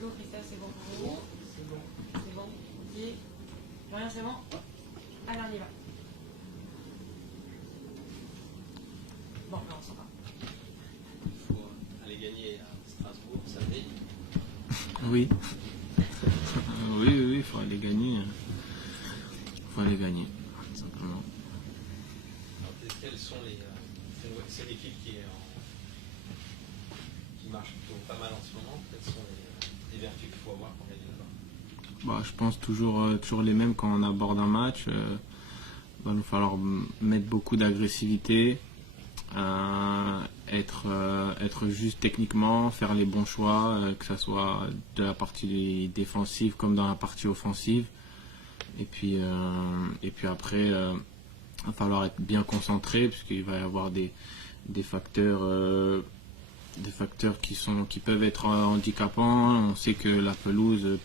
Nico, Christophe, c'est bon pour vous? C'est bon. C'est bon. Guy, Florian, c'est bon? Allez, on y va. Bon, là, on s'en va. Il faut aller gagner à Strasbourg samedi. Oui. Oui, il faut aller gagner. Il faut aller gagner, tout simplement. Alors, quelles sont les. C'est l'équipe qui marche plutôt pas mal en ce moment. Quelles sont les vertus qu'il faut avoir pour gagner là-bas? Je pense toujours les mêmes quand on aborde un match. Il va nous falloir mettre beaucoup d'agressivité, être juste techniquement, faire les bons choix, que ce soit de la partie défensive comme dans la partie offensive. Et puis après, il va falloir être bien concentré puisqu'il va y avoir des facteurs qui peuvent être handicapants. On sait que la pelouse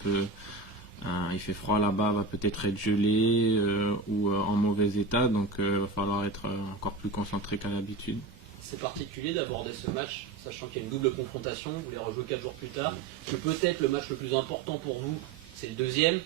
il fait froid là-bas, va peut-être être gelé ou en mauvais état, donc il va falloir être encore plus concentré qu'à l'habitude. C'est particulier d'aborder ce match, sachant qu'il y a une double confrontation, vous les rejouez 4 jours plus tard, que peut-être le match le plus important pour vous, c'est le deuxième.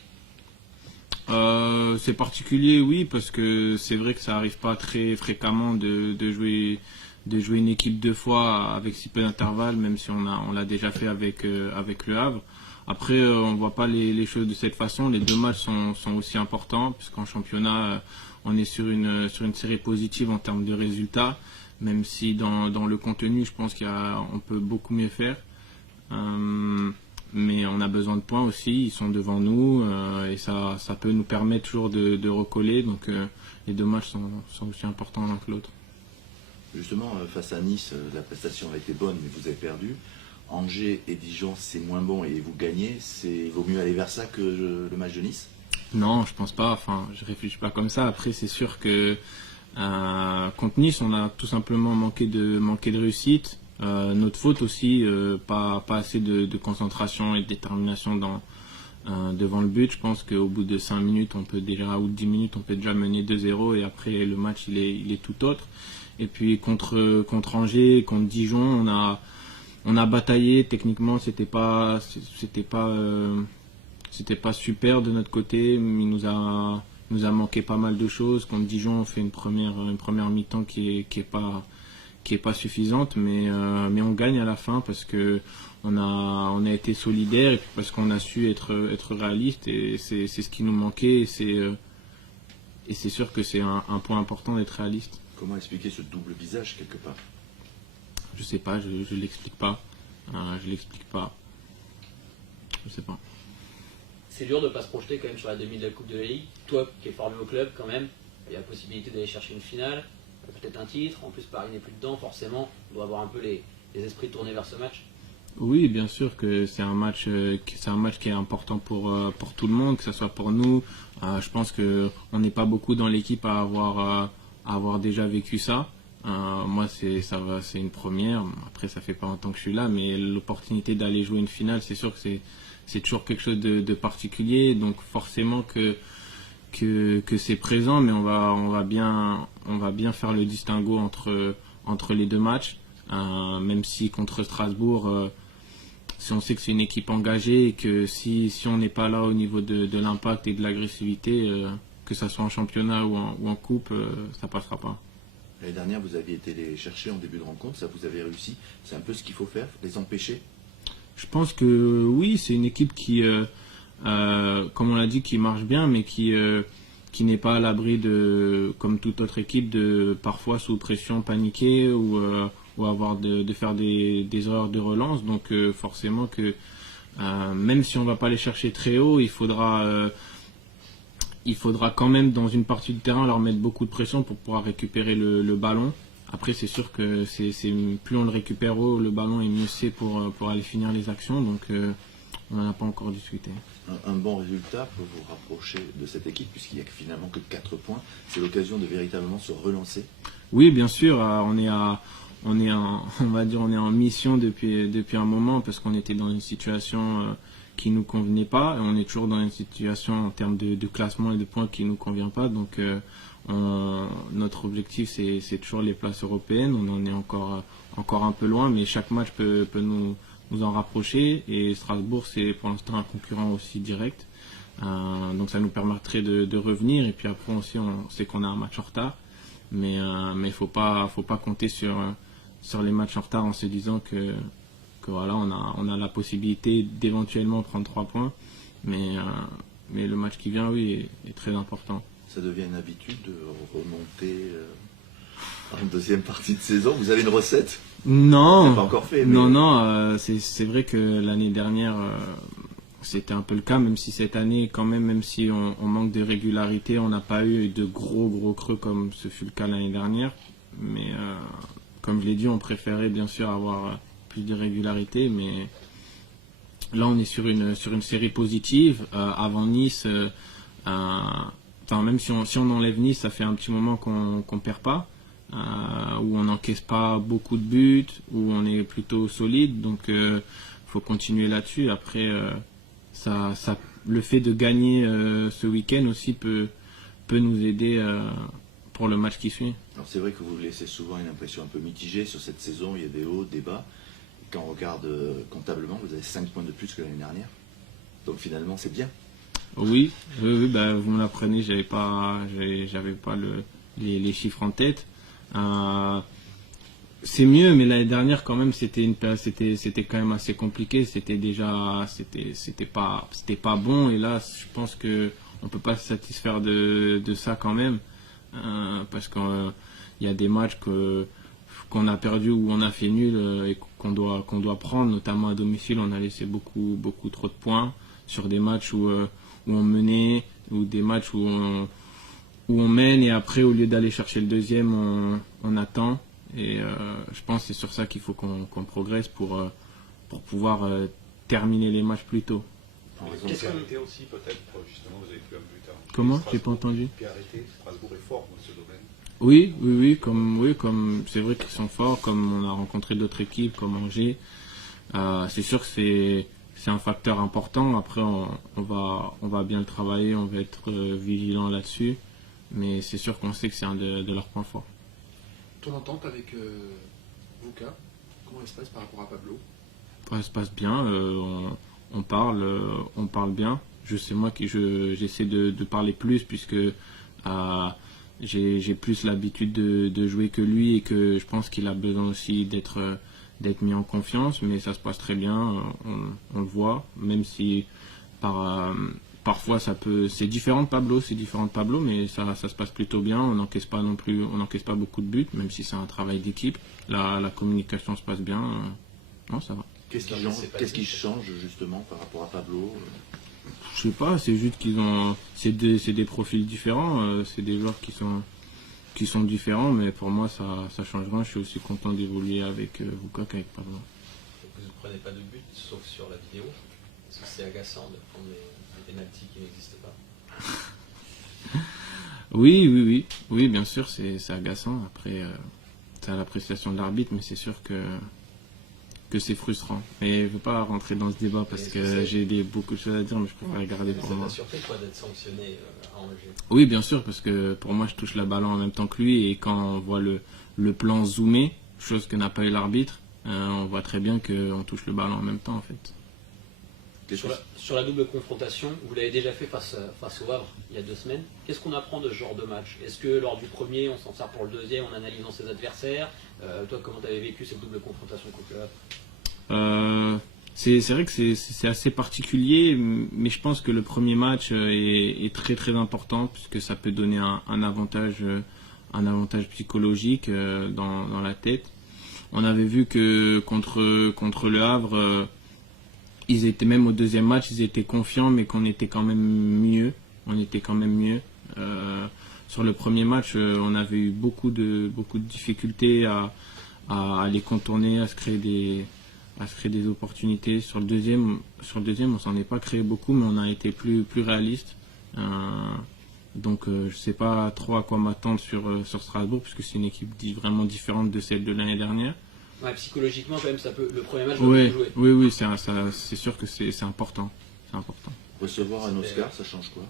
C'est particulier, oui, parce que c'est vrai que ça n'arrive pas très fréquemment de jouer une équipe 2 fois avec si peu d'intervalle, même si on l'a déjà fait avec Le Havre. Après, on ne voit pas les choses de cette façon. Les 2 matchs sont aussi importants, puisqu'en championnat, on est sur une série positive en termes de résultats, même si dans le contenu, je pense qu'on peut beaucoup mieux faire. Mais on a besoin de points aussi, ils sont devant nous, et ça peut nous permettre toujours de recoller. Donc les 2 matchs sont aussi importants l'un que l'autre. Justement, face à Nice, la prestation a été bonne, mais vous avez perdu. Angers et Dijon, c'est moins bon et vous gagnez. Il vaut mieux aller vers ça que le match de Nice? Non, je pense pas. Enfin, je réfléchis pas comme ça. Après, c'est sûr que contre Nice, on a tout simplement manqué de réussite. Notre faute aussi, pas assez de concentration et de détermination devant le but. Je pense qu'au bout de 5 minutes, ou 10 minutes, on peut déjà mener 2-0 et après le match il est tout autre. Et puis contre Angers, contre Dijon, on a bataillé. Techniquement, c'était pas super de notre côté. Il nous a manqué pas mal de choses. Contre Dijon, on fait une première mi-temps qui est pas suffisante, mais on gagne à la fin parce que on a été solidaire et puis parce qu'on a su être réaliste, et c'est ce qui nous manquait, et c'est sûr que c'est un point important d'être réaliste. Comment expliquer ce double visage quelque part? Je sais pas, je l'explique pas. Je sais pas. C'est dur de ne pas se projeter quand même sur la demi de la Coupe de la Ligue. Toi qui es formé au club quand même, il y a la possibilité d'aller chercher une finale, peut-être un titre. En plus Paris n'est plus dedans, forcément, on doit avoir un peu les esprits tournés vers ce match. Oui, bien sûr que c'est un match qui est important pour tout le monde, que ce soit pour nous. Je pense qu'on n'est pas beaucoup dans l'équipe à avoir déjà vécu ça. Moi, c'est une première. Après, ça fait pas longtemps que je suis là, mais l'opportunité d'aller jouer une finale, c'est sûr que c'est toujours quelque chose de particulier. Donc forcément que c'est présent, mais on va bien faire le distinguo entre les 2 matchs. Même si contre Strasbourg, si on sait que c'est une équipe engagée et que si on n'est pas là au niveau de l'impact et de l'agressivité, que ça soit en championnat ou en coupe, ça passera pas. L'année dernière, vous aviez été les chercher en début de rencontre, ça vous avez réussi. C'est un peu ce qu'il faut faire, les empêcher? Je pense que oui, c'est une équipe qui, comme on l'a dit, qui marche bien, mais qui n'est pas à l'abri comme toute autre équipe, de parfois sous pression paniquer ou avoir de faire des erreurs de relance. Donc forcément que même si on ne va pas les chercher très haut, il faudra quand même dans une partie du terrain leur mettre beaucoup de pression pour pouvoir récupérer le ballon. Après, c'est sûr que plus on le récupère haut, le ballon, et mieux c'est pour aller finir les actions. Donc on n'en a pas encore discuté. Un bon résultat peut vous rapprocher de cette équipe, puisqu'il n'y a finalement que 4 points. C'est l'occasion de véritablement se relancer. Oui, bien sûr. On est en mission depuis un moment, parce qu'on était dans une situation qui nous convenait pas, et on est toujours dans une situation en termes de classement et de points qui nous convient pas. Donc notre objectif, c'est toujours les places européennes. On en est encore un peu loin, mais chaque match peut nous nous en rapprocher. Et Strasbourg, c'est pour l'instant un concurrent aussi direct. Donc ça nous permettrait de revenir. Et puis après aussi, on sait qu'on a un match en retard. Mais faut pas compter sur les matchs en retard en se disant que voilà, on a la possibilité d'éventuellement prendre 3 points. Mais le match qui vient, oui, est très important. Ça devient une habitude de remonter en deuxième partie de saison. Vous avez une recette? Non, pas encore fait. Mais... Non, c'est vrai que l'année dernière, c'était un peu le cas, même si cette année, quand même si on manque de régularité, on n'a pas eu de gros creux comme ce fut le cas l'année dernière. Mais comme je l'ai dit, on préférait bien sûr avoir plus de régularité, mais là on est sur une série positive. Avant Nice, même si on enlève Nice, ça fait un petit moment qu'on perd pas. Où on n'encaisse pas beaucoup de buts, où on est plutôt solide, donc faut continuer là-dessus. Après, le fait de gagner ce week-end aussi peut nous aider pour le match qui suit. Alors c'est vrai que vous laissez souvent une impression un peu mitigée sur cette saison, il y a des hauts, des bas. Et quand on regarde comptablement, vous avez 5 points de plus que l'année dernière. Donc finalement c'est bien. Oui, bah, vous me l'apprenez, j'avais pas les chiffres en tête. C'est mieux, mais l'année dernière quand même c'était quand même assez compliqué. C'était pas bon, et là je pense que on peut pas se satisfaire de ça quand même, parce qu'il y a des matchs qu'on a perdu ou on a fait nul et qu'on doit prendre, notamment à domicile. On a laissé beaucoup trop de points sur des matchs où on menait, ou des matchs où on mène, et après au lieu d'aller chercher le deuxième, on attend. Et je pense que c'est sur ça qu'il faut qu'on progresse pour pouvoir terminer les matchs plus tôt. Qu'est-ce que arrêté aussi peut-être, justement, vous avez pu un but. Comment? J'ai pas entendu. Puis arrêté, Strasbourg est fort dans ce domaine. Oui, comme c'est vrai qu'ils sont forts, comme on a rencontré d'autres équipes comme Angers. C'est sûr que c'est un facteur important. Après on va bien le travailler, on va être vigilant là-dessus. Mais c'est sûr qu'on sait que c'est un de leurs points forts. Ton entente avec Vuka, comment elle se passe par rapport à Pablo? Ça se passe bien, on parle bien. Je sais moi que j'essaie de parler plus, puisque j'ai plus l'habitude de jouer que lui, et que je pense qu'il a besoin aussi d'être mis en confiance. Mais ça se passe très bien, on le voit, même si parfois c'est différent de Pablo, mais ça se passe plutôt bien. On n'encaisse pas beaucoup de buts, même si c'est un travail d'équipe. La communication se passe bien. Non, ça va. Qu'est-ce qui change justement par rapport à Pablo? Je sais pas, c'est juste c'est des profils différents, c'est des joueurs qui sont différents, mais pour moi ça change rien. Je suis aussi content d'évoluer avec Vuka qu'avec Pablo. Vous ne prenez pas de but, sauf sur la vidéo, parce que c'est agaçant de prendre des pénaltys qui n'existent pas. Oui, bien sûr, c'est agaçant. Après, c'est à l'appréciation de l'arbitre, mais c'est sûr que c'est frustrant. Mais je ne veux pas rentrer dans ce débat parce que j'ai beaucoup de choses à dire, mais je préfère garder pour moi. Ça t'a surpris quoi d'être sanctionné à Angers? Oui, bien sûr, parce que pour moi, je touche la balle en même temps que lui, et quand on voit le plan zoomé, chose que n'a pas eu l'arbitre, on voit très bien qu'on touche le ballon en même temps en fait. Sur la double confrontation, vous l'avez déjà fait face au Havre il y a 2 semaines. Qu'est-ce qu'on apprend de ce genre de match? Est-ce que lors du premier, on s'en sert pour le deuxième en analysant ses adversaires? Toi, comment tu avais vécu cette double confrontation contre le Havre? C'est vrai que c'est assez particulier, mais je pense que le premier match est très très important, puisque ça peut donner un avantage psychologique dans la tête. On avait vu que contre le Havre, ils étaient, même au deuxième match, ils étaient confiants, mais qu'on était quand même mieux. Sur le premier match, on avait eu beaucoup de difficultés à les contourner, à se créer des opportunités. Sur le deuxième, on s'en est pas créé beaucoup, mais on a été plus réaliste. Donc je sais pas trop à quoi m'attendre sur Strasbourg, puisque c'est une équipe vraiment différente de celle de l'année dernière. Ouais, psychologiquement quand même, le premier match doit jouer. Oui, c'est sûr que c'est important. Recevoir un Oscar, ça change quoi?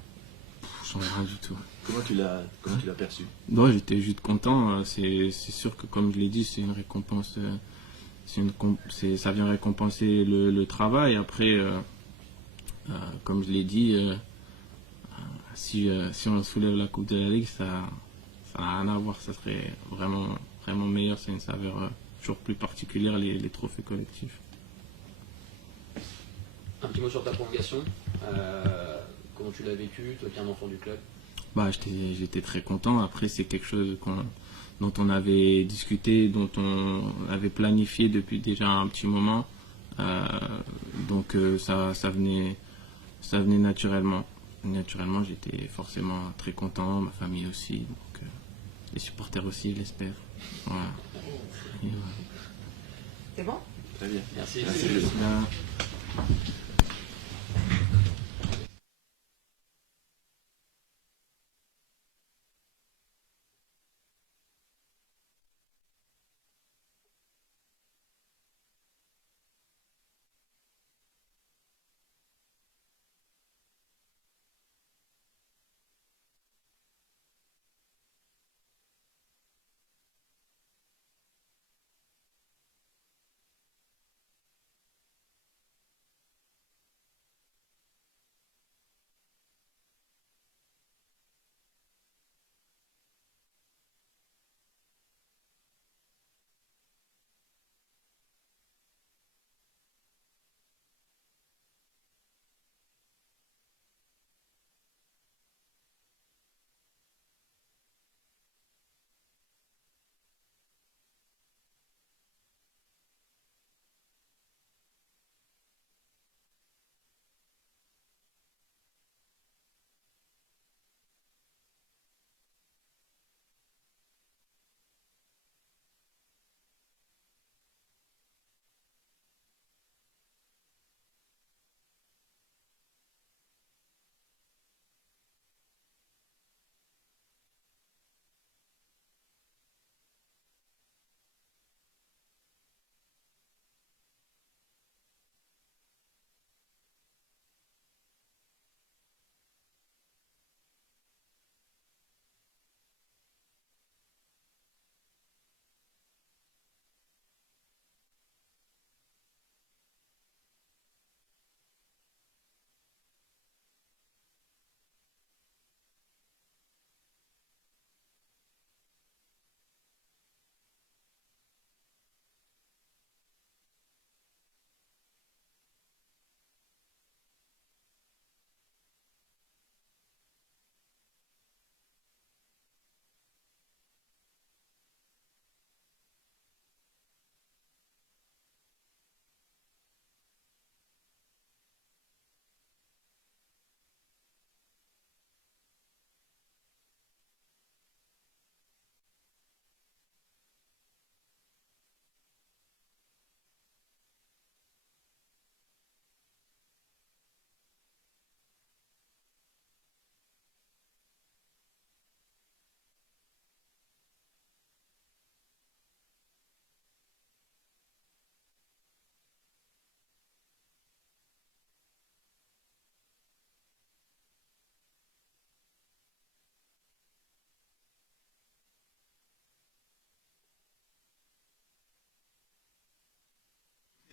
Ça change rien du tout. Comment tu l'as perçu? Non, j'étais juste content. C'est sûr que, comme je l'ai dit, c'est une récompense ça vient récompenser le travail. Après, comme je l'ai dit, si on soulève la Coupe de la Ligue, ça n'a rien à voir. Ça serait vraiment, vraiment meilleur. C'est une saveur toujours plus particulière, les trophées collectifs. Un petit mot sur ta prolongation. Comment tu l'as vécu, toi qui es un enfant du club? J'étais très content. Après, c'est quelque chose dont on avait discuté, dont on avait planifié depuis déjà un petit moment. Donc ça venait naturellement. Naturellement, j'étais forcément très content, ma famille aussi, donc les supporters aussi, je l'espère. Voilà. Et voilà. C'est bon? Très bien. Merci. Là,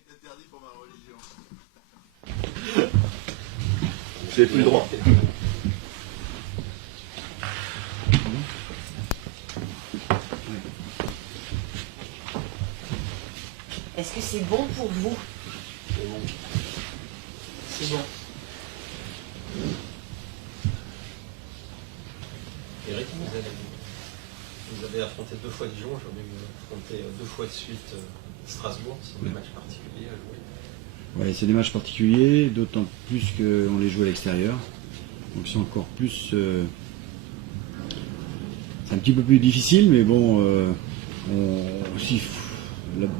Interdit pour ma religion. J'ai plus le droit. Est-ce que c'est bon pour vous? C'est bon. Eric, vous avez affronté 2 fois Dijon, aujourd'hui vous affrontez 2 fois de suite Strasbourg. Ce sont des matchs particuliers à jouer. Ouais, c'est des matchs particuliers, d'autant plus qu'on les joue à l'extérieur. Donc c'est encore plus... c'est un petit peu plus difficile, mais bon,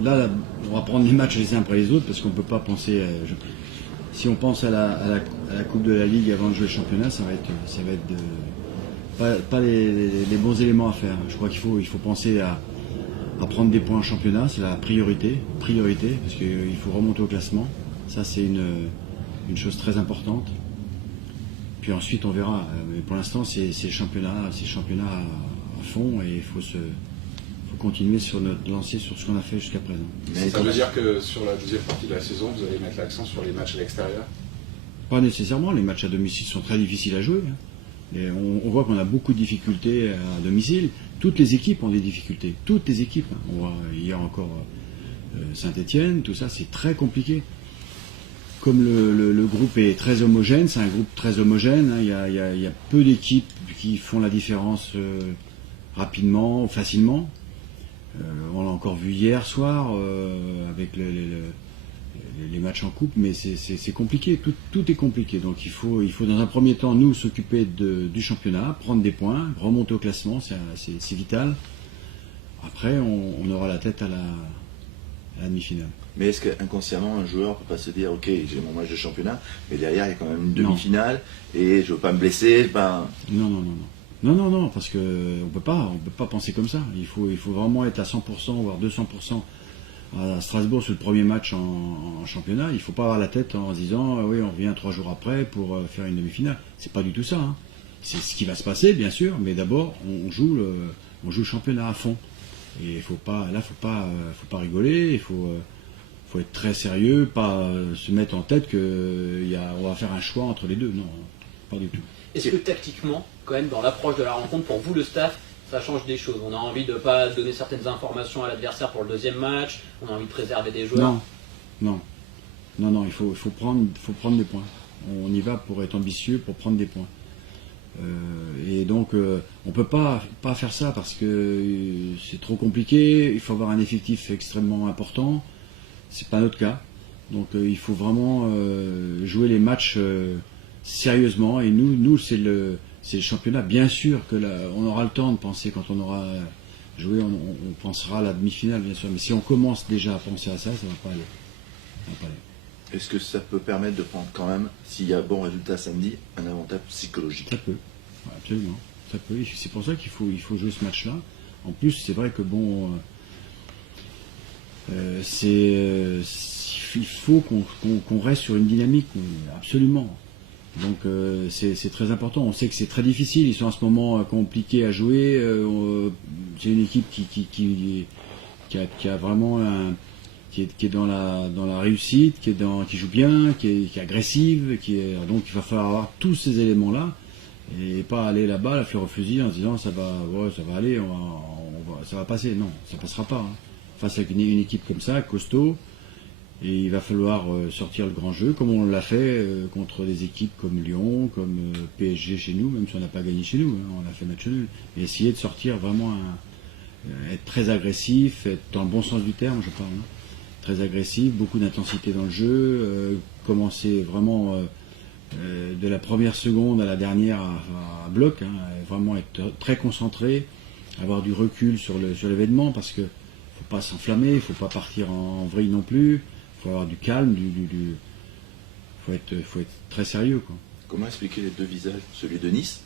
là, on va prendre les matchs les uns après les autres, parce qu'on ne peut pas penser... si on pense à la Coupe de la Ligue avant de jouer le championnat, ça va être pas les bons éléments à faire. Je crois qu'il faut penser à prendre des points en championnat, c'est la priorité, parce qu'il faut remonter au classement. Ça, c'est une chose très importante. Puis ensuite, on verra. Mais pour l'instant, c'est championnat à fond et il faut faut continuer sur notre lancée sur ce qu'on a fait jusqu'à présent. Mais Ça veut dire que sur la deuxième partie de la saison, vous allez mettre l'accent sur les matchs à l'extérieur? Pas nécessairement, les matchs à domicile sont très difficiles à jouer. Et on voit qu'on a beaucoup de difficultés à domicile. Toutes les équipes ont des difficultés, toutes les équipes. On voit hier encore Saint-Etienne, tout ça, c'est très compliqué. Comme le groupe est très homogène, c'est un groupe très homogène, il y a peu d'équipes qui font la différence rapidement, facilement. On l'a encore vu hier soir avec les matchs en coupe, mais c'est compliqué, tout est compliqué. Donc il faut dans un premier temps nous s'occuper du championnat, prendre des points, remonter au classement, c'est vital. Après on aura la tête à la demi-finale. Mais est-ce qu'inconsciemment, un joueur ne peut pas se dire, ok, j'ai mon match de championnat, mais derrière, il y a quand même une demi-finale, et je ne veux pas me blesser, Non, parce que on peut pas penser comme ça. Il faut vraiment être à 100%, voire 200% à Strasbourg sur le premier match en championnat. Il ne faut pas avoir la tête en se disant, oui, on revient 3 jours après pour faire une demi-finale. C'est pas du tout ça. C'est ce qui va se passer, bien sûr, mais d'abord, on joue le championnat à fond. Et il faut pas rigoler, il faut être très sérieux, pas se mettre en tête qu'on va faire un choix entre les deux. Non, pas du tout. Est-ce que tactiquement, quand même, dans l'approche de la rencontre, pour vous, le staff, ça change des choses? On a envie de ne pas donner certaines informations à l'adversaire pour le deuxième match, on a envie de préserver des joueurs? Non, il faut prendre des points. On y va pour être ambitieux, pour prendre des points. Et donc, on ne peut pas faire ça parce que c'est trop compliqué, il faut avoir un effectif extrêmement important. C'est pas notre cas. Donc il faut vraiment jouer les matchs sérieusement. Et nous c'est le championnat. Bien sûr que on aura le temps de penser quand on aura joué, on pensera à la demi-finale, bien sûr. Mais si on commence déjà à penser à ça, ça ne va pas aller. Est-ce que ça peut permettre de prendre quand même, s'il y a bon résultat samedi, un avantage psychologique? Ça peut, ouais, absolument. Ça peut. C'est pour ça qu'il faut jouer ce match-là. En plus, c'est vrai que bon... il faut qu'on reste sur une dynamique, absolument. Donc c'est très important. On sait que c'est très difficile. Ils sont en ce moment compliqués à jouer. C'est une équipe qui a vraiment qui est dans la réussite, qui joue bien, qui est agressive, donc il va falloir avoir tous ces éléments-là et pas aller là-bas la fleur au fusil en se disant ça va aller, ça va passer. Non, ça passera pas. Face à une équipe comme ça, costaud, et il va falloir sortir le grand jeu, comme on l'a fait contre des équipes comme Lyon, comme PSG chez nous, même si on n'a pas gagné chez nous, on a fait match nul, et essayer de sortir vraiment, être très agressif, être dans le bon sens du terme, je parle, très agressif, beaucoup d'intensité dans le jeu, commencer vraiment de la première seconde à la dernière à bloc, vraiment être très concentré, avoir du recul sur l'événement, parce que faut pas s'enflammer, il faut pas partir en vrille non plus, il faut avoir du calme, faut être très sérieux, quoi. Comment expliquer les deux visages, celui de Nice,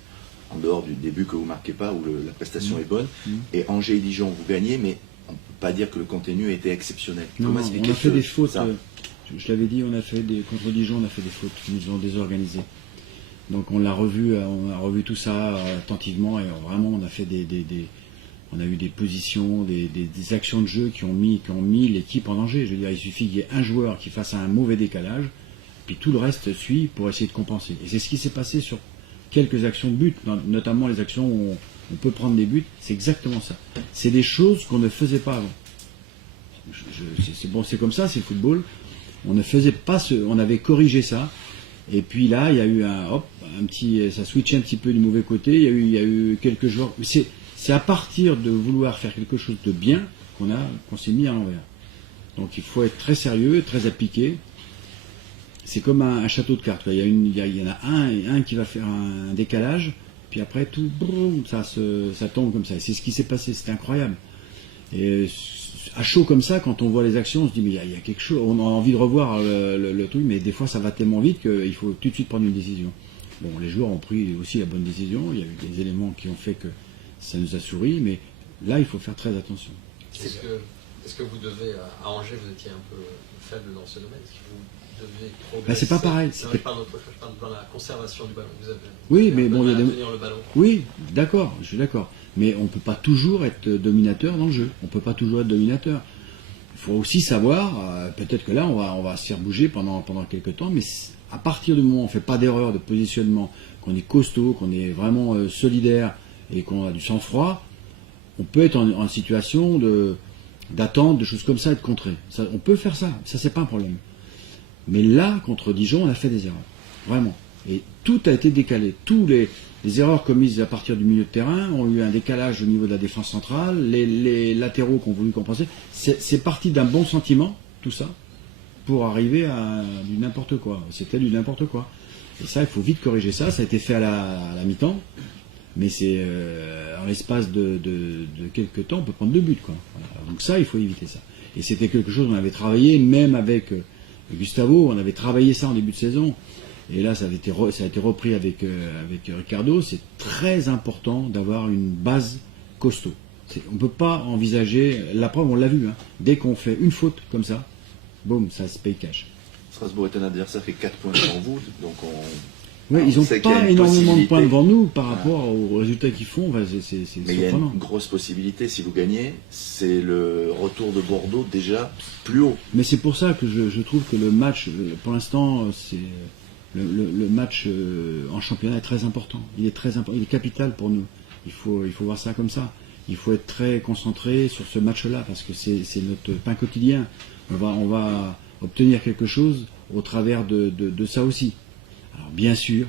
en dehors du début que vous ne marquez pas, où la prestation est bonne, et Angers et Dijon, vous gagnez, mais on ne peut pas dire que le contenu était exceptionnel. Non, on a fait des fautes, je l'avais dit, contre Dijon, on a fait des fautes qui nous ont désorganisés. Donc on a revu tout ça attentivement, et vraiment on a fait on a eu des positions, des actions de jeu qui ont mis l'équipe en danger. Je veux dire, il suffit qu'il y ait un joueur qui fasse un mauvais décalage, puis tout le reste suit pour essayer de compenser. Et c'est ce qui s'est passé sur quelques actions de but, notamment les actions où on peut prendre des buts. C'est exactement ça. C'est des choses qu'on ne faisait pas avant. C'est comme ça, c'est le football. On ne faisait pas on avait corrigé ça. Et puis là, il y a eu ça switchait un petit peu du mauvais côté. Il y a eu quelques joueurs. C'est à partir de vouloir faire quelque chose de bien qu'on s'est mis à l'envers. Donc il faut être très sérieux, très appliqué. C'est comme un château de cartes. Il y en a un qui va faire un décalage, puis après tout, boum, ça tombe comme ça. Et c'est ce qui s'est passé, c'était incroyable. Et à chaud comme ça, quand on voit les actions, on se dit mais il y a quelque chose, on a envie de revoir le truc, mais des fois ça va tellement vite qu'il faut tout de suite prendre une décision. Bon, les joueurs ont pris aussi la bonne décision, il y a eu des éléments qui ont fait que ça nous a souri, mais là il faut faire très attention. Est-ce que Est-ce que vous devez, à Angers, vous étiez un peu faible dans ce domaine? Est-ce que vous deviez progresser? Bah, c'est pas pareil. Non, je parle d'autre chose, je parle dans la conservation du ballon. Vous avez Oui, mais bon, il y a des... tenir le ballon. Oui, d'accord, je suis d'accord. Mais on ne peut pas toujours être dominateur dans le jeu. On ne peut pas toujours être dominateur. Il faut aussi savoir, peut-être que là, on va se faire bouger pendant quelques temps, mais à partir du moment où on ne fait pas d'erreur de positionnement, qu'on est costaud, qu'on est vraiment solidaire et qu'on a du sang-froid, on peut être en situation d'attente, de choses comme ça, être contré. Ça, on peut faire ça, c'est pas un problème. Mais là, contre Dijon, on a fait des erreurs. Vraiment. Et tout a été décalé. Tous les erreurs commises à partir du milieu de terrain ont eu un décalage au niveau de la défense centrale. Les latéraux qui ont voulu compenser. C'est parti d'un bon sentiment, tout ça, pour arriver à du n'importe quoi. C'était du n'importe quoi. Et ça, il faut vite corriger ça. Ça a été fait à la mi-temps. Mais c'est en l'espace de quelques temps, on peut prendre 2 buts, quoi. Voilà. Donc ça, il faut éviter ça. Et c'était quelque chose qu'on avait travaillé, même avec Gustavo, on avait travaillé ça en début de saison. Et là, ça a été repris avec Ricardo. C'est très important d'avoir une base costaud. On ne peut pas envisager, la preuve, on l'a vu, hein, dès qu'on fait une faute comme ça, boum, ça se paye cash. Strasbourg est un adversaire qui fait 4 points devant vous, donc Oui, ils n'ont sait qu'il y a pas une énormément de possibilité. points devant nous par rapport aux résultats qu'ils font. Enfin, c'est Mais il y a surprenant. une grosse possibilité, si vous gagnez, c'est le retour de Bordeaux déjà plus haut. Mais c'est pour ça que je trouve que le match, pour l'instant, c'est le match en championnat est très important. Il est très important, il est capital pour nous. Il faut voir ça comme ça. Il faut être très concentré sur ce match-là parce que c'est notre pain quotidien. On va obtenir quelque chose au travers de ça aussi. Alors bien sûr,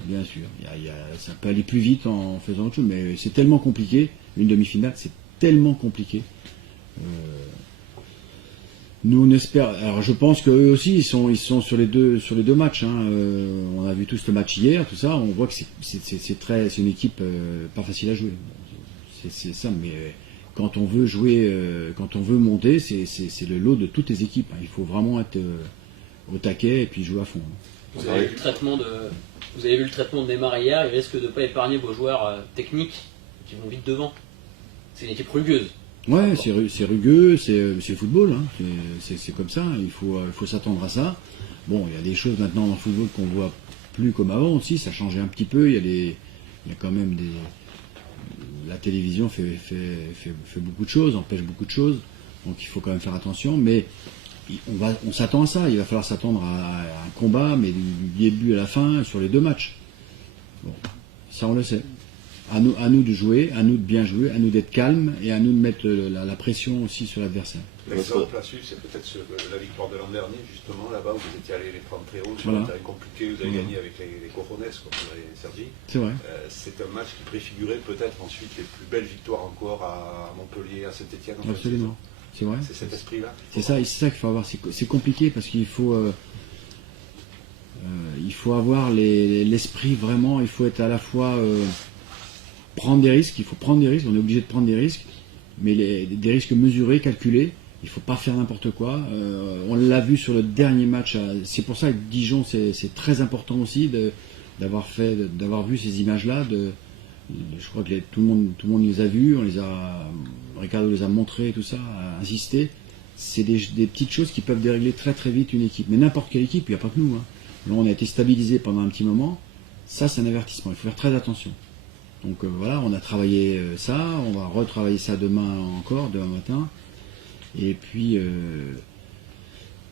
ça peut aller plus vite en faisant autre chose, mais c'est tellement compliqué. Une demi-finale, c'est tellement compliqué. Nous on espère. Alors je pense qu'eux aussi ils sont sur les deux matchs. Hein. On a vu tous le match hier, tout ça. On voit que c'est une équipe pas facile à jouer. C'est ça, mais quand on veut jouer, quand on veut monter, c'est le lot de toutes les équipes. Hein. Il faut vraiment être au taquet et puis jouer à fond. Hein. Vous avez vu le traitement de Neymar hier, il risque de ne pas épargner vos joueurs techniques qui vont vite devant. C'est une équipe rugueuse. Ouais, c'est rugueux, c'est le football, hein. C'est comme ça, il faut s'attendre à ça. Bon, il y a des choses maintenant dans le football qu'on voit plus comme avant aussi, ça a changé un petit peu, il y a quand même la télévision fait beaucoup de choses, empêche beaucoup de choses, donc il faut quand même faire attention, mais on s'attend à ça, il va falloir s'attendre à un combat, mais du début à la fin, sur les 2 matchs. Bon, ça on le sait. À nous de jouer, à nous de bien jouer, à nous d'être calmes et à nous de mettre la pression aussi sur l'adversaire. L'exemple à suivre, c'est peut-être la victoire de l'an dernier, justement, là-bas, où vous étiez allé les prendre très haut, sur Voilà. un terrain compliqué, vous avez gagné avec les Cojones, comme vous l'avez servi. C'est vrai. C'est un match qui préfigurait peut-être ensuite les plus belles victoires encore à Montpellier, à Saint-Etienne. Absolument. C'est vrai. C'est cet esprit-là. C'est ça qu'il faut avoir. C'est compliqué parce qu'il faut avoir l'esprit vraiment. Il faut être à la fois prendre des risques. Il faut prendre des risques. On est obligé de prendre des risques, mais des risques mesurés, calculés. Il faut pas faire n'importe quoi. On l'a vu sur le dernier match. C'est pour ça que Dijon, c'est très important aussi d'avoir vu ces images-là. Je crois que tout le monde les a vus. Ricardo les a montrés, tout ça, a insisté. C'est des petites choses qui peuvent dérégler très très vite une équipe. Mais n'importe quelle équipe, il n'y a pas que nous. Hein. Là, on a été stabilisé pendant un petit moment. Ça, c'est un avertissement. Il faut faire très attention. Donc voilà, on a travaillé ça. On va retravailler ça demain matin. Et puis,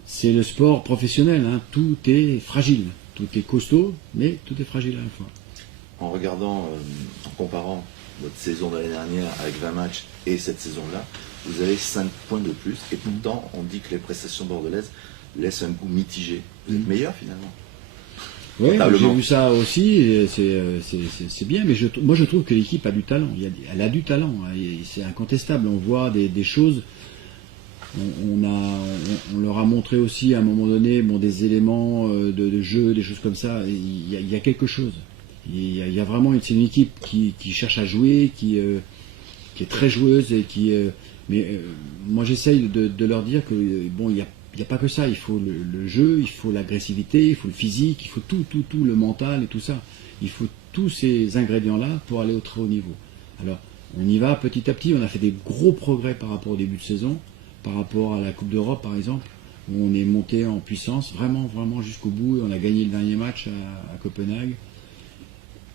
c'est le sport professionnel. Hein. Tout est fragile. Tout est costaud, mais tout est fragile à la fois. En regardant, en comparant votre saison de l'année dernière avec 20 matchs et cette saison-là, vous avez 5 points de plus. Et pourtant, on dit que les prestations bordelaises laissent un goût mitigé. Vous êtes meilleur finalement. Oui, j'ai vu ça aussi. Et c'est bien, mais moi je trouve que l'équipe a du talent. Elle a du talent. Hein, c'est incontestable. On voit des choses. On leur a montré aussi à un moment donné des éléments de jeu, des choses comme ça. Il y a quelque chose. Il y a vraiment c'est une équipe qui cherche à jouer, qui est très joueuse et moi j'essaye de leur dire que bon, il y a pas que ça. Il faut le jeu, il faut l'agressivité, il faut le physique, il faut tout le mental et tout ça. Il faut tous ces ingrédients-là pour aller au très haut niveau. Alors on y va petit à petit. On a fait des gros progrès par rapport au début de saison. par rapport à la Coupe d'Europe par exemple, où on est monté en puissance vraiment, vraiment jusqu'au bout et on a gagné le dernier match à Copenhague.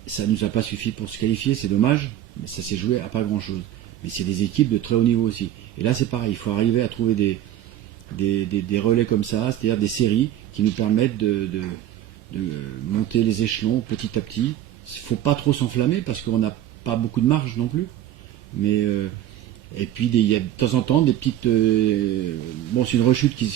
Ça ne nous a pas suffi pour se qualifier, c'est dommage, mais ça s'est joué à pas grand chose. Mais c'est des équipes de très haut niveau aussi. Et là c'est pareil, il faut arriver à trouver des relais comme ça, c'est-à-dire des séries qui nous permettent de monter les échelons petit à petit. Il ne faut pas trop s'enflammer parce qu'on n'a pas beaucoup de marge non plus. Mais et puis il y a de temps en temps des petites. Bon, c'est une rechute qui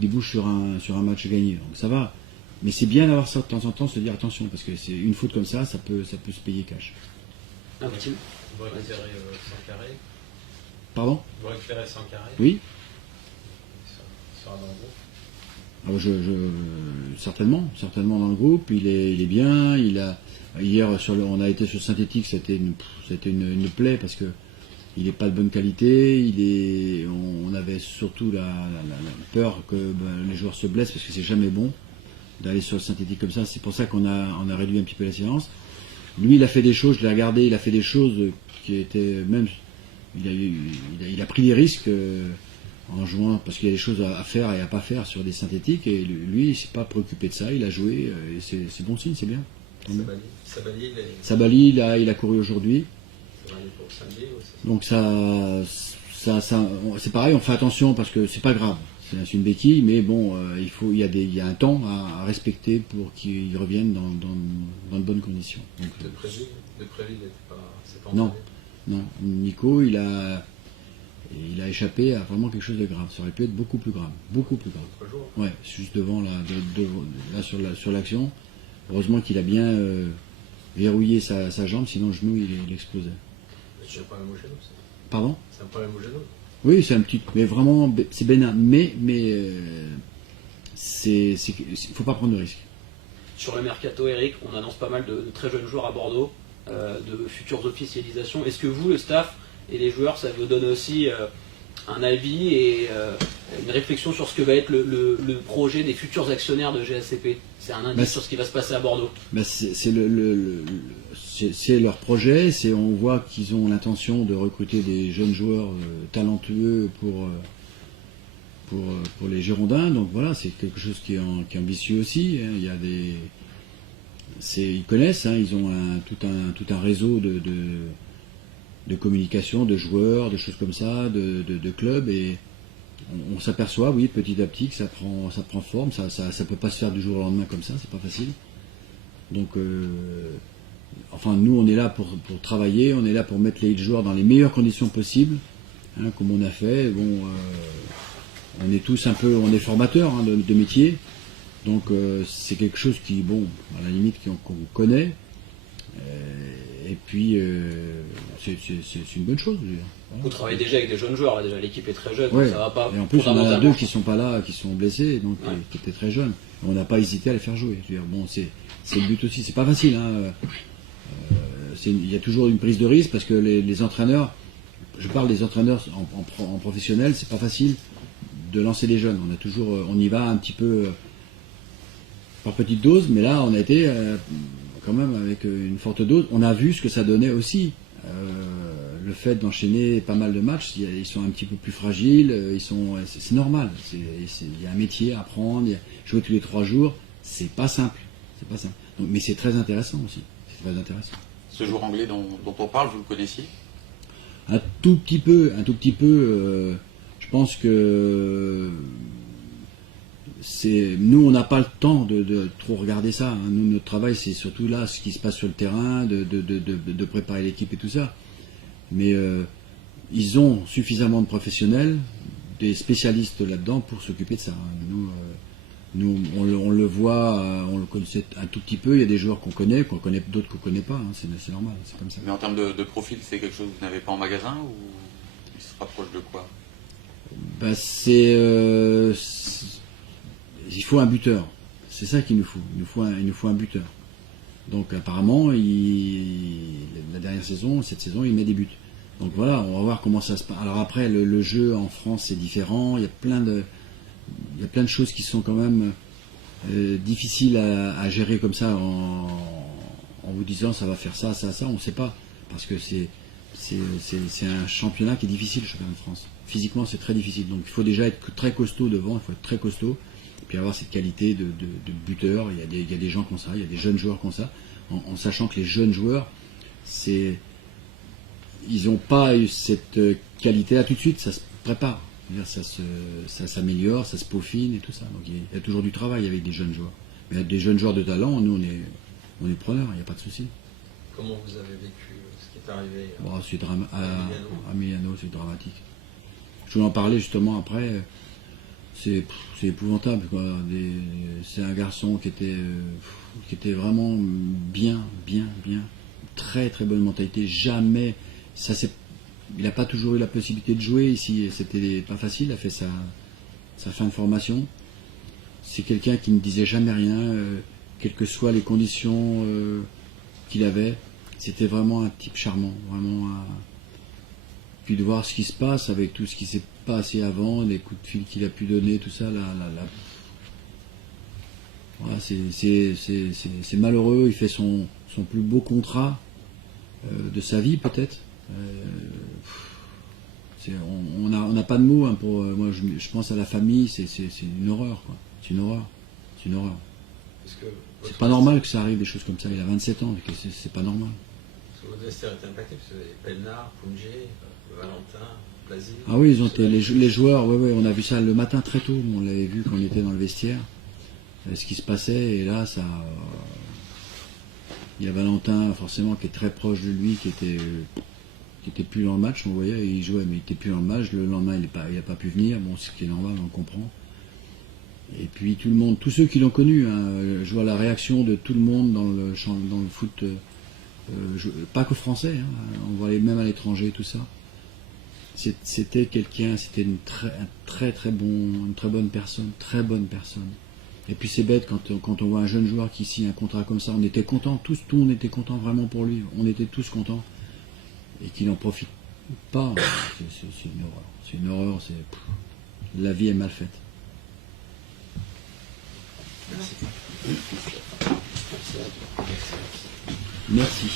débouche sur un match gagné. Donc ça va. Mais c'est bien d'avoir ça de temps en temps, se dire attention parce que c'est une faute comme ça peut se payer cash. Un petit. Vous récupérez 100 carrés. Pardon? Vous récupérez 100 carrés. Oui. Il sera dans le groupe. Certainement dans le groupe. Il est bien. Hier on a été sur synthétique, c'était une plaie parce que il n'est pas de bonne qualité. On avait surtout la peur que les joueurs se blessent parce que c'est jamais bon d'aller sur le synthétique comme ça. C'est pour ça qu'on a réduit un petit peu la séance. Lui, il a fait des choses. Je l'ai regardé. Il a fait des choses qui étaient même. Il a pris des risques. En jouant, parce qu'il y a des choses à faire et à pas faire sur des synthétiques, et lui, il ne s'est pas préoccupé de ça, il a joué, et c'est bon signe, c'est bien. Sabali, il a couru aujourd'hui. Pour samedi aussi. Donc c'est pareil, on fait attention parce que c'est pas grave, c'est une béquille, mais bon, il y a un temps à respecter pour qu'il revienne dans de bonnes conditions. Donc, De prévu, il n'était pas. Non, Nico, il a échappé à vraiment quelque chose de grave. Ça aurait pu être beaucoup plus grave. Beaucoup plus grave. Ouais, juste devant, là sur l'action. Heureusement qu'il a bien verrouillé sa jambe, sinon le genou il explosait. C'est un problème au genou, ça. Pardon? C'est un problème au genou. Oui, c'est un petit. Mais vraiment, c'est bénin. Mais il faut pas prendre de risques. Sur le mercato, Eric, on annonce pas mal de très jeunes joueurs à Bordeaux, de futures officialisations. Est-ce que vous, le staff, et les joueurs, ça vous donne aussi un avis et une réflexion sur ce que va être le projet des futurs actionnaires de GACP? C'est un indice sur ce qui va se passer à Bordeaux. C'est leur projet. On voit qu'ils ont l'intention de recruter des jeunes joueurs talentueux pour les Girondins. Donc voilà, c'est quelque chose qui est ambitieux aussi. Hein. Il y a ils connaissent. Hein, ils ont tout un réseau de communication, de joueurs, de choses comme ça, de clubs, et on s'aperçoit, oui, petit à petit, que ça prend forme. Ça peut pas se faire du jour au lendemain comme ça, c'est pas facile. Donc, enfin, nous, on est là pour travailler, on est là pour mettre les joueurs dans les meilleures conditions possibles, hein, comme on a fait. Bon, on est tous on est formateurs hein, de métier, donc c'est quelque chose qui, bon, à la limite, qu'on connaît. Et puis, c'est une bonne chose. Voilà. Vous travaillez déjà avec des jeunes joueurs, là, déjà l'équipe est très jeune, Ouais. donc ça va pas. Et en plus, on en a fondamentalement. deux qui sont pas là, qui sont blessés, donc Ouais. qui étaient très jeunes. On n'a pas hésité à les faire jouer. Je veux dire, bon, c'est le but aussi. C'est pas facile. Hein. Il y a toujours une prise de risque parce que les entraîneurs, je parle des entraîneurs en professionnel, c'est pas facile de lancer des jeunes. On y va un petit peu par petite dose, mais là, on a été quand même avec une forte dose. On a vu ce que ça donnait aussi. Le fait d'enchaîner pas mal de matchs, ils sont un petit peu plus fragiles, c'est normal. Il y a un métier à apprendre, jouer tous les 3 jours, c'est pas simple. Donc, mais c'est très intéressant aussi. C'est très intéressant. Ce joueur anglais dont on parle, vous le connaissiez? Un tout petit peu. Je pense que nous, on n'a pas le temps de trop regarder ça. Hein. Nous, notre travail, c'est surtout là, ce qui se passe sur le terrain, de préparer l'équipe et tout ça. Mais ils ont suffisamment de professionnels, des spécialistes là-dedans pour s'occuper de ça. Hein. Nous, on le voit, on le connaissait un tout petit peu. Il y a des joueurs qu'on connaît, d'autres qu'on connaît pas. Hein. C'est normal, c'est comme ça. Mais en termes de profil, c'est quelque chose que vous n'avez pas en magasin ou il se rapproche de quoi? Ben, il faut un buteur. C'est ça qu'il nous faut. Il nous faut un buteur. Donc apparemment, la dernière saison, cette saison, il met des buts. Donc voilà, on va voir comment ça se passe. Alors après, le jeu en France, c'est différent. Il y a plein de choses qui sont quand même difficiles à gérer comme ça en vous disant ça va faire ça. On ne sait pas. Parce que c'est un championnat qui est difficile, le championnat de France. Physiquement, c'est très difficile. Donc il faut déjà être très costaud devant, il faut être très costaud, et puis avoir cette qualité de buteur. Il y a des gens comme ça, il y a des jeunes joueurs comme ça, en sachant que les jeunes joueurs, ils n'ont pas eu cette qualité-là tout de suite, ça se prépare. Ça s'améliore, ça se peaufine et tout ça. Donc il y a toujours du travail avec des jeunes joueurs. Mais avec des jeunes joueurs de talent, nous on est preneurs, il n'y a pas de souci. Comment vous avez vécu ce qui est arrivé Bon, à Milano, c'est dramatique. Je voulais en parler justement après. C'est épouvantable, quoi. C'est un garçon qui était vraiment bien. Très très bonne mentalité. Jamais. Il n'a pas toujours eu la possibilité de jouer ici. C'était pas facile. Il a fait sa fin de formation. C'est quelqu'un qui ne disait jamais rien, quelles que soient les conditions qu'il avait. C'était vraiment un type charmant. Vraiment. Puis de voir ce qui se passe avec tout ce qui s'est passé avant, les coups de fil qu'il a pu donner, tout ça, voilà, c'est malheureux. Il fait son plus beau contrat de sa vie, peut-être. On n'a pas de mots hein, pour. Moi, je pense à la famille, c'est une horreur, quoi. C'est une horreur. C'est pas normal que ça arrive, des choses comme ça. Il a 27 ans, c'est pas normal. Parce que votre vestiaire est impacté, parce que vous avez Pelnard, Poungé, Valentin, Blasi. Ah oui, ils ont été, les joueurs, ouais, on a vu ça le matin très tôt. On l'avait vu quand on était dans le vestiaire, ce qui se passait, et là, ça. Il y a Valentin, forcément, qui est très proche de lui, qui était plus dans le match. On voyait, il jouait, mais il était plus dans le match. Le lendemain, il n'a pas pu venir. Bon, ce qui est normal, on comprend. Et puis tout le monde, tous ceux qui l'ont connu, hein, je vois la réaction de tout le monde dans le foot, pas que français, hein, on voit même à l'étranger, tout ça. C'était quelqu'un, c'était une très bonne personne, très bonne personne. Et puis c'est bête quand on voit un jeune joueur qui signe un contrat comme ça, on était contents, tout le monde était content vraiment pour lui, on était tous contents, et qu'il n'en profite pas, c'est une horreur, la vie est mal faite. Merci. Merci.